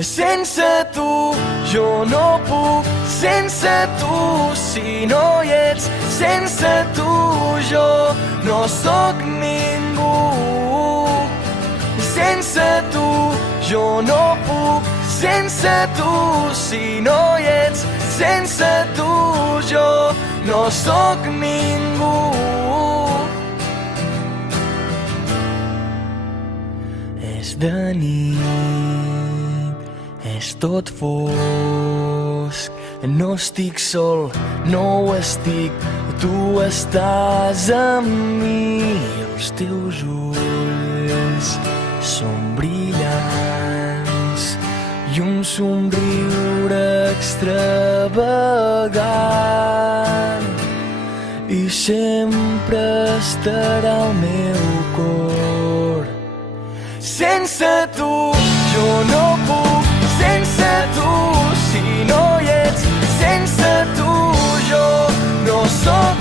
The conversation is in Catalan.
Sense tu jo no puc, sense tu si no hi ets, sense tu jo no sóc ningú. Sense tu jo no puc, sense tu si no hi ets, sense tu jo no sóc ningú. És de nit, és tot fosc, no estic sol, no ho estic, tu estàs amb mi. Els teus ulls són brillants i un somriure extravagant i sempre estarà al meu cor. Sense tu jo no puc, sense tu si no hi ets, sense tu jo no sóc